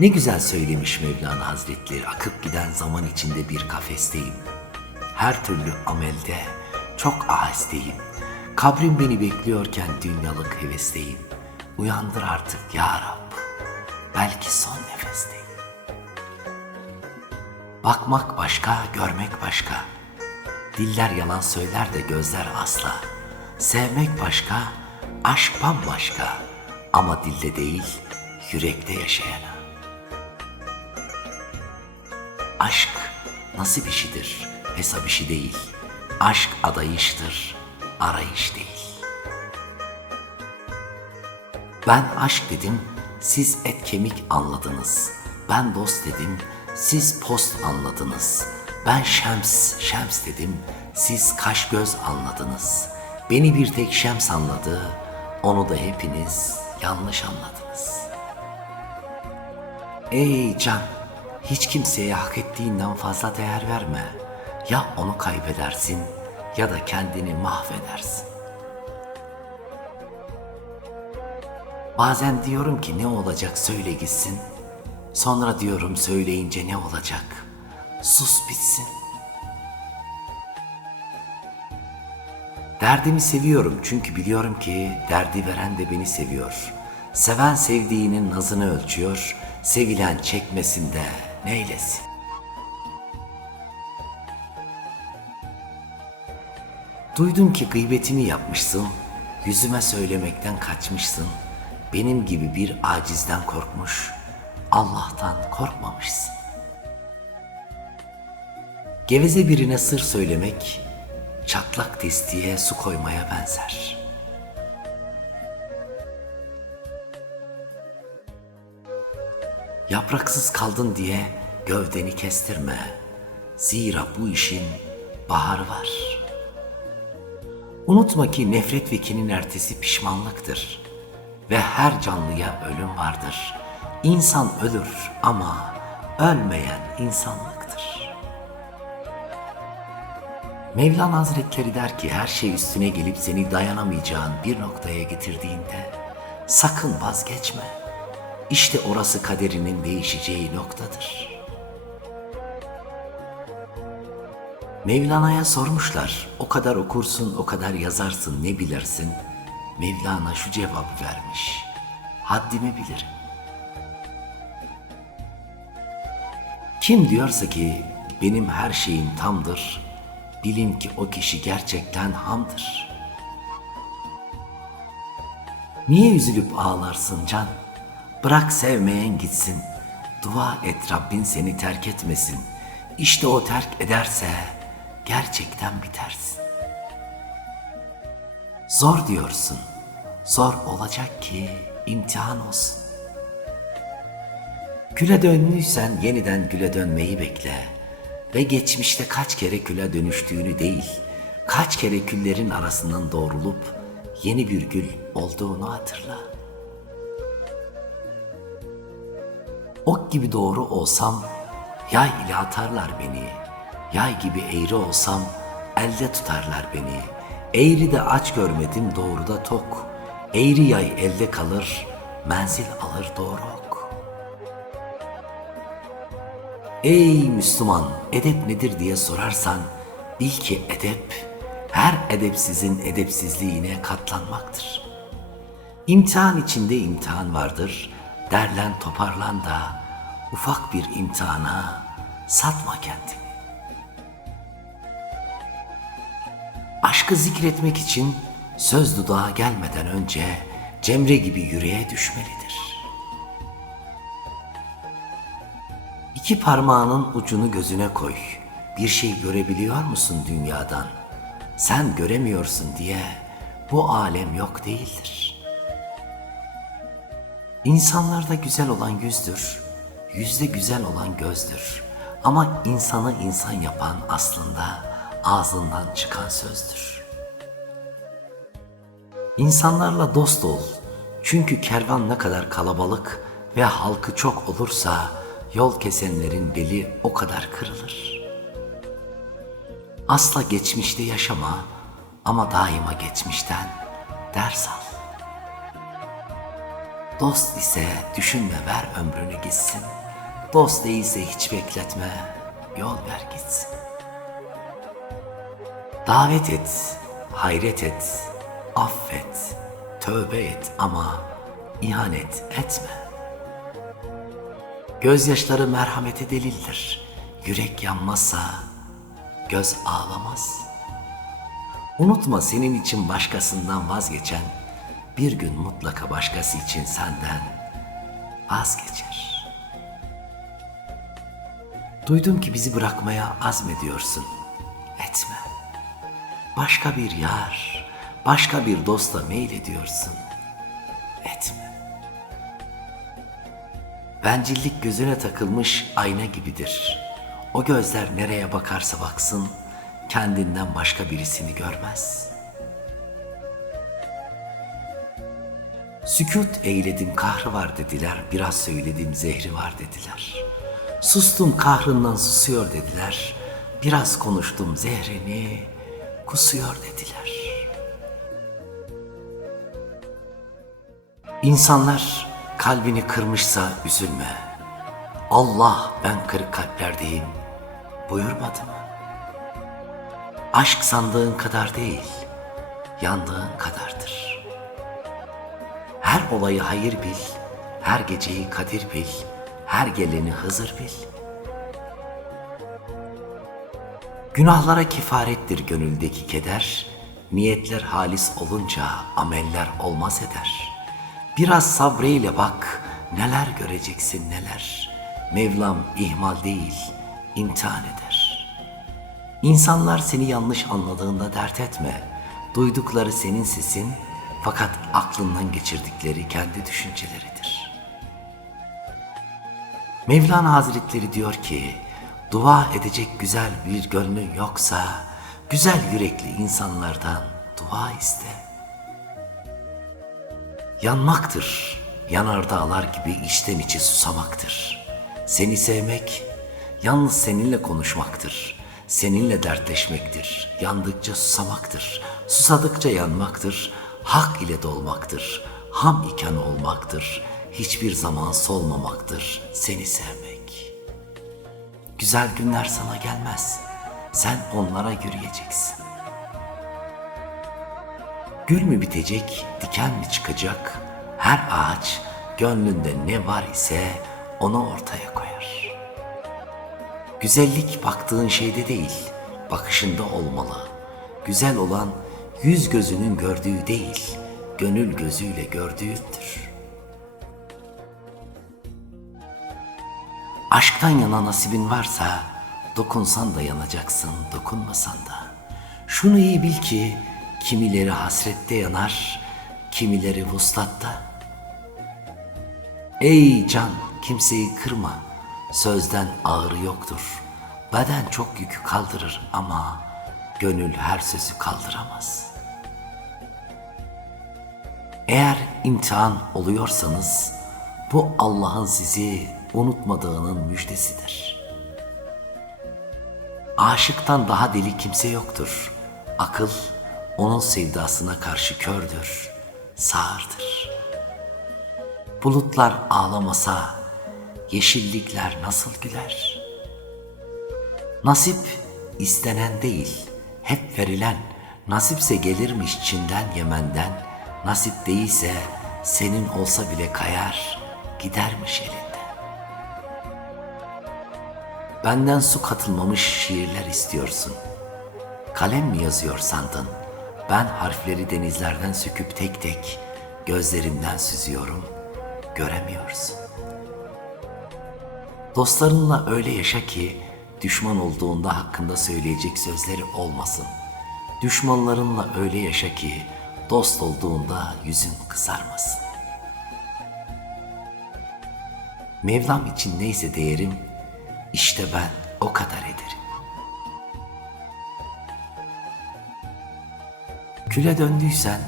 Ne güzel söylemiş Mevlana Hazretleri akıp giden zaman içinde bir kafesteyim. Her türlü amelde çok ahesteyim. Kabrim beni bekliyorken dünyalık hevesteyim. Uyandır artık ya Rab. Belki son nefesteyim. Bakmak başka, görmek başka. Diller yalan söyler de gözler asla. Sevmek başka, aşk bambaşka. Ama dilde değil, yürekte yaşayana. Aşk nasıl bir şeydir, hesap işi değil. Aşk adayıştır, arayış değil. Ben aşk dedim, siz et kemik anladınız. Ben dost dedim, siz post anladınız. Ben şems, şems dedim, siz kaş göz anladınız. Beni bir tek şems anladı, onu da hepiniz yanlış anladınız. Ey can, hiç kimseye hak ettiğinden fazla değer verme. Ya onu kaybedersin ya da kendini mahvedersin. Bazen diyorum ki ne olacak söyle gitsin. Sonra diyorum söyleyince ne olacak? Sus bitsin. Derdimi seviyorum çünkü biliyorum ki derdi veren de beni seviyor. Seven sevdiğinin nazını ölçüyor, sevilen çekmesin de neylesin. Duydum ki gıybetini yapmışsın, yüzüme söylemekten kaçmışsın. Benim gibi bir acizden korkmuş, Allah'tan korkmamışsın. Geveze birine sır söylemek, çatlak testiye su koymaya benzer. Yapraksız kaldın diye gövdeni kestirme. Zira bu işin baharı var. Unutma ki nefret ve kinin ertesi pişmanlıktır. Ve her canlıya ölüm vardır. İnsan ölür ama ölmeyen insanlıktır. Mevlana Hazretleri der ki her şey üstüne gelip seni dayanamayacağın bir noktaya getirdiğinde sakın vazgeçme. İşte orası kaderinin değişeceği noktadır. Mevlana'ya sormuşlar. O kadar okursun, o kadar yazarsın, ne bilirsin? Mevlana şu cevabı vermiş. Haddimi bilirim. Kim diyorsa ki benim her şeyim tamdır, bilin ki o kişi gerçekten hamdır. Niye üzülüp ağlarsın can? Bırak sevmeyen gitsin. Dua et Rabbin seni terk etmesin. İşte o terk ederse gerçekten bitersin. Zor diyorsun. Zor olacak ki imtihan olsun. Küle döndüysen yeniden güle dönmeyi bekle. Ve geçmişte kaç kere küle dönüştüğünü değil, kaç kere küllerin arasından doğrulup yeni bir gül olduğunu hatırla. Ok gibi doğru olsam yay ile atarlar beni. Yay gibi eğri olsam elde tutarlar beni. Eğri de aç görmedim doğru da tok. Eğri yay elde kalır, menzil alır doğru ok. Ey Müslüman, edep nedir diye sorarsan, bil ki edep, her edepsizin edepsizliğine katlanmaktır. İmtihan içinde imtihan vardır, derlen toparlan da ufak bir imtihana satma kendini. Aşkı zikretmek için söz dudağa gelmeden önce cemre gibi yüreğe düşmelidir. İki parmağının ucunu gözüne koy. Bir şey görebiliyor musun dünyadan? Sen göremiyorsun diye bu alem yok değildir. İnsanlarda güzel olan yüzdür, yüzde güzel olan gözdür. Ama insanı insan yapan aslında ağzından çıkan sözdür. İnsanlarla dost ol. Çünkü kervan ne kadar kalabalık ve halkı çok olursa yol kesenlerin beli o kadar kırılır. Asla geçmişte yaşama ama daima geçmişten ders al. Dost ise düşünme ver ömrünü gitsin. Dost değilse hiç bekletme, yol ver gitsin. Davet et, hayret et, affet, tövbe et ama ihanet etme. Gözyaşları merhamete delildir. Yürek yanmazsa göz ağlamaz. Unutma senin için başkasından vazgeçen bir gün mutlaka başkası için senden vazgeçer. Duydum ki bizi bırakmaya azmediyorsun. Etme. Başka bir yar, başka bir dosta meylediyorsun. Etme. Bencillik gözüne takılmış ayna gibidir. O gözler nereye bakarsa baksın, kendinden başka birisini görmez. Sükut eyledim kahrı var dediler, biraz söyledim zehri var dediler. Sustum kahrından susuyor dediler, biraz konuştum zehrini kusuyor dediler. İnsanlar kalbini kırmışsa üzülme. Allah ben kırık kalplerdeyim buyurmadı mı? Aşk sandığın kadar değil, yandığın kadardır. Her olayı hayır bil, her geceyi kadir bil, her geleni Hızır bil. Günahlara kifarettir gönüldeki keder, niyetler halis olunca ameller olmaz eder. Biraz sabrıyla bak, neler göreceksin neler. Mevlam ihmal değil, imtihan eder. İnsanlar seni yanlış anladığında dert etme. Duydukları senin sesin fakat aklından geçirdikleri kendi düşünceleridir. Mevlana Hazretleri diyor ki, dua edecek güzel bir gönlün yoksa, güzel yürekli insanlardan dua iste. Yanmaktır, yanardağlar gibi içten içe susamaktır. Seni sevmek, yalnız seninle konuşmaktır. Seninle dertleşmektir. Yandıkça susamaktır. Susadıkça yanmaktır. Hak ile dolmaktır. Ham iken olmaktır. Hiçbir zaman solmamaktır. Seni sevmek. Güzel günler sana gelmez. Sen onlara yürüyeceksin. Gül mü bitecek, diken mi çıkacak? Her ağaç gönlünde ne var ise onu ortaya koyar. Güzellik baktığın şeyde değil, bakışında olmalı. Güzel olan yüz gözünün gördüğü değil, gönül gözüyle gördüğündür. Aşktan yana nasibin varsa dokunsan da yanacaksın, dokunmasan da. Şunu iyi bil ki kimileri hasrette yanar, kimileri vuslatta. Ey can kimseyi kırma, sözden ağrı yoktur. Beden çok yükü kaldırır ama gönül her sözü kaldıramaz. Eğer imtihan oluyorsanız bu Allah'ın sizi unutmadığının müjdesidir. Aşıktan daha deli kimse yoktur. Akıl onun sevdasına karşı kördür, sağırdır. Bulutlar ağlamasa yeşillikler nasıl güler? Nasip istenen değil, hep verilen. Nasipse gelirmiş Çin'den, Yemen'den. Nasip değilse senin olsa bile kayar, gidermiş elinde. Benden su katılmamış şiirler istiyorsun. Kalem mi yazıyor sandın? Ben harfleri denizlerden söküp tek tek gözlerimden süzüyorum, göremiyorsun. Dostlarınla öyle yaşa ki düşman olduğunda hakkında söyleyecek sözleri olmasın. Düşmanlarınla öyle yaşa ki dost olduğunda yüzün kızarmasın. Mevlam için neyse değerim, işte ben o kadar ederim. Küle döndüysen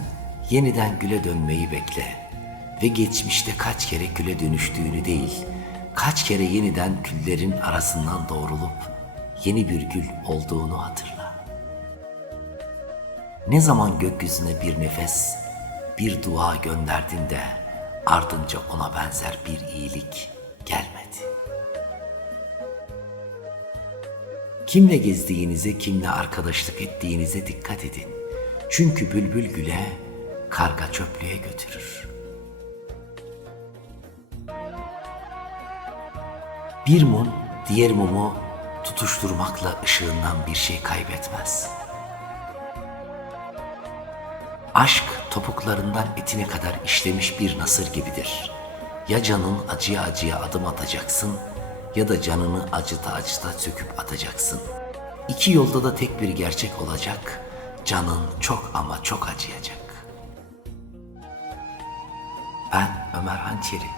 yeniden güle dönmeyi bekle ve geçmişte kaç kere küle dönüştüğünü değil, kaç kere yeniden küllerin arasından doğrulup yeni bir gül olduğunu hatırla. Ne zaman gökyüzüne bir nefes, bir dua gönderdin de ardınca ona benzer bir iyilik gelmedi. Kimle gezdiğinize, kimle arkadaşlık ettiğinize dikkat edin. Çünkü bülbül güle, karga çöplüğe götürür. Bir mum diğer mumu tutuşturmakla ışığından bir şey kaybetmez. Aşk topuklarından etine kadar işlemiş bir nasır gibidir. Ya canın acıya acıya adım atacaksın ya da canını acıta acıta söküp atacaksın. İki yolda da tek bir gerçek olacak. Canın çok ama çok acıyacak. Ben Ömer Hançeri.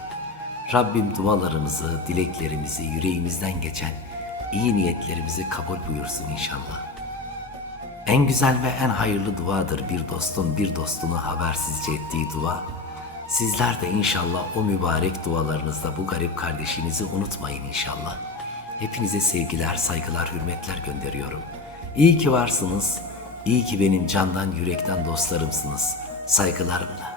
Rabbim dualarımızı, dileklerimizi, yüreğimizden geçen iyi niyetlerimizi kabul buyursun inşallah. En güzel ve en hayırlı duadır bir dostun bir dostunu habersizce ettiği dua. Sizler de inşallah o mübarek dualarınızda bu garip kardeşinizi unutmayın inşallah. Hepinize sevgiler, saygılar, hürmetler gönderiyorum. İyi ki varsınız. İyi ki benim candan yürekten dostlarımsınız. Saygılarımla.